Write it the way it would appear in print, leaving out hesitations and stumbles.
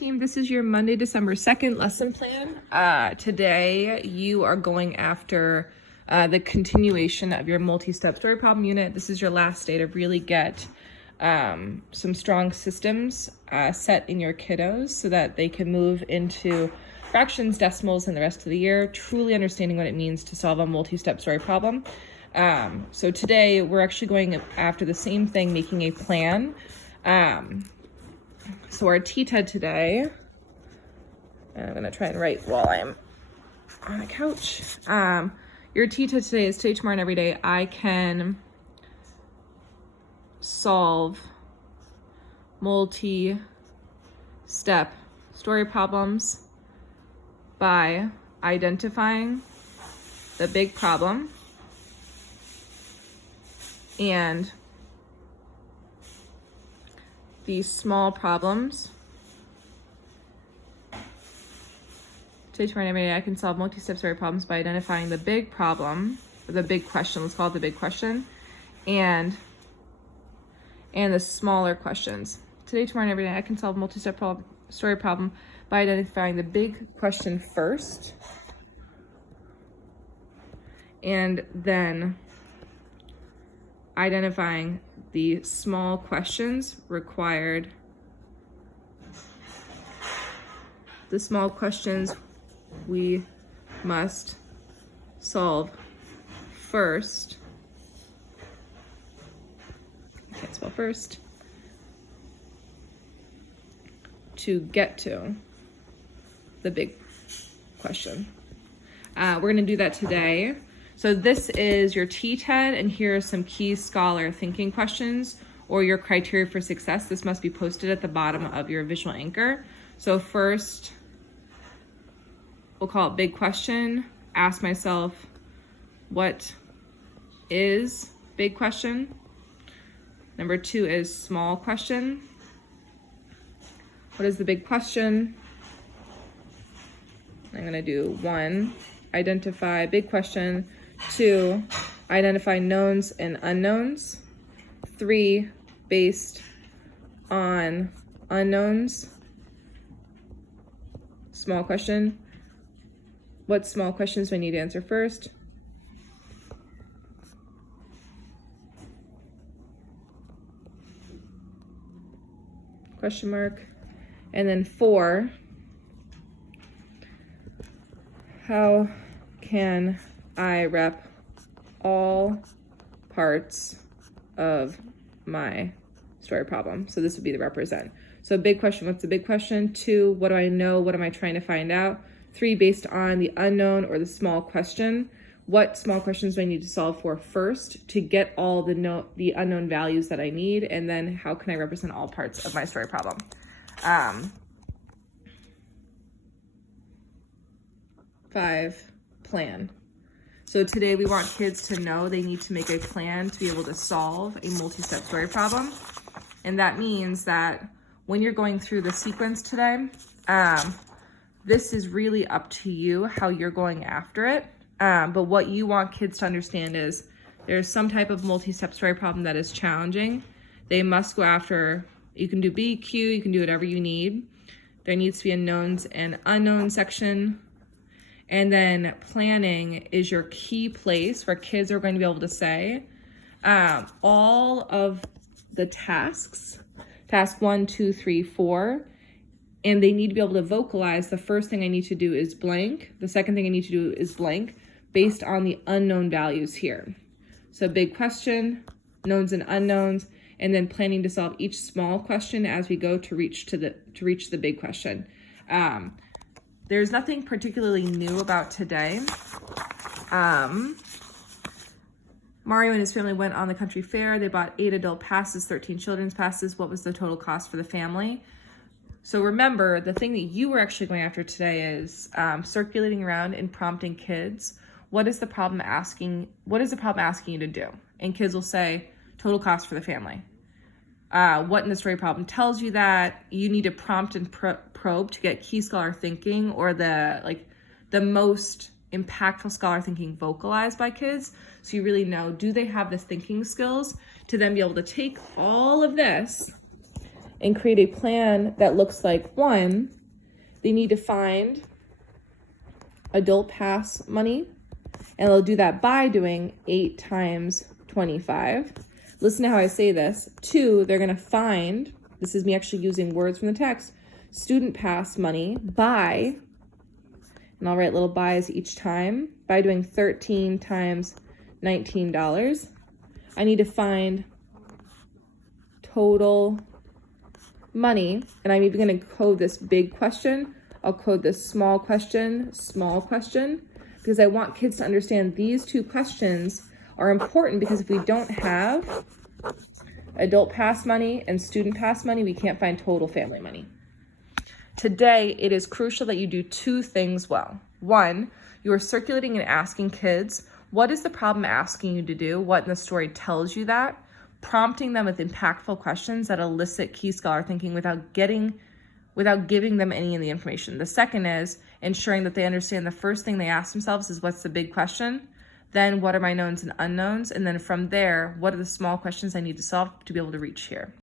Team, this is your Monday, December 2nd lesson plan. Today you are going after the continuation of your multi-step story problem unit. This is your last day to really get some strong systems set in your kiddos so that they can move into fractions, decimals, and the rest of the year, truly understanding what it means to solve a multi-step story problem. So today we're actually going after the same thing, making a plan. So our TTED today, and I'm gonna try and write while I'm on a couch. Your TTED today is today, tomorrow, and every day. I can solve multi-step story problems by identifying the big problem and these small problems. Today, tomorrow, and every day, I can solve multi-step story problems by identifying the big problem, or the big question, let's call it the big question, and the smaller questions. Today, tomorrow, and every day, I can solve multi-step story problem by identifying the big question first, and then identifying the small questions required. The small questions we must solve first. I can't spell first. To get to the big question. We're going to do that today. So this is your TTED, and here are some key scholar thinking questions or your criteria for success. This must be posted at the bottom of your visual anchor. So first, we'll call it big question. Ask myself, what is big question? Number 2 is small question. What is the big question? I'm gonna do 1, identify big question. 2, identify knowns and unknowns. 3, based on unknowns. Small question. What small questions do I need to answer first? Question mark. And then 4, how can I rep all parts of my story problem? So this would be the represent. So big question, what's the big question? 2, what do I know? What am I trying to find out? 3, based on the unknown or the small question. What small questions do I need to solve for first to get all the unknown values that I need? And then how can I represent all parts of my story problem? 5, plan. So today we want kids to know they need to make a plan to be able to solve a multi-step story problem. And that means that when you're going through the sequence today, this is really up to you how you're going after it. But what you want kids to understand is there's some type of multi-step story problem that is challenging. They must go after, you can do B, Q, you can do whatever you need. There needs to be a knowns and unknowns section. And then planning is your key place where kids are going to be able to say all of the tasks, task 1, 2, 3, 4, and they need to be able to vocalize the first thing I need to do is blank. The second thing I need to do is blank based on the unknown values here. So big question, knowns and unknowns, and then planning to solve each small question as we go to reach the big question. There's nothing particularly new about today. Mario and his family went on the country fair. They bought 8 adult passes, 13 children's passes. What was the total cost for the family? So remember, the thing that you were actually going after today is circulating around and prompting kids. What is the problem asking you to do? And kids will say, total cost for the family. What in the story problem tells you that? You need to prompt and probe to get key scholar thinking or the most impactful scholar thinking vocalized by kids. So you really know, do they have the thinking skills to then be able to take all of this and create a plan that looks like, one, they need to find adult pass money, and they'll do that by doing 8 times 25. Listen to how I say this. 2, they're gonna find, this is me actually using words from the text, student pass money by, and I'll write little by's each time, by doing 13 times $19. I need to find total money, and I'm even going to code this big question. I'll code this small question, because I want kids to understand these 2 questions are important, because if we don't have adult pass money and student pass money, we can't find total family money. Today, it is crucial that you do 2 things well. 1, you are circulating and asking kids, what is the problem asking you to do? What in the story tells you that? Prompting them with impactful questions that elicit key scholar thinking without giving them any of the information. The second is ensuring that they understand the first thing they ask themselves is, what's the big question? Then what are my knowns and unknowns? And then from there, what are the small questions I need to solve to be able to reach here?